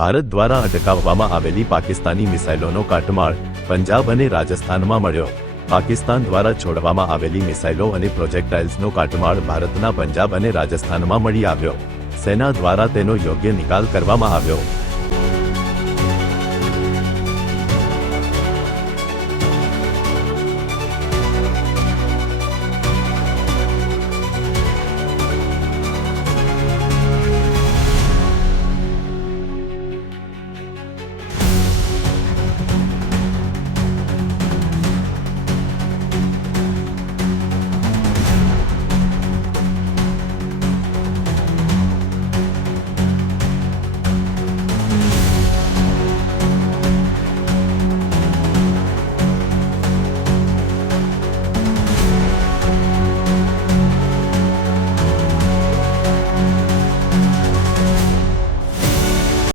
ભારત દ્વારા અટકાવવામાં આવેલી પાકિસ્તાની મિસાઇલોનો કાટમાળ પંજાબ અને રાજસ્થાનમાં મળ્યો। પાકિસ્તાન દ્વારા છોડવામાં આવેલી મિસાઇલો અને પ્રોજેક્ટાઇલ્સનો કાટમાળ ભારતના પંજાબ અને રાજસ્થાનમાં મળી આવ્યો। સેના દ્વારા તેનો યોગ્ય નિકાલ કરવામાં આવ્યો।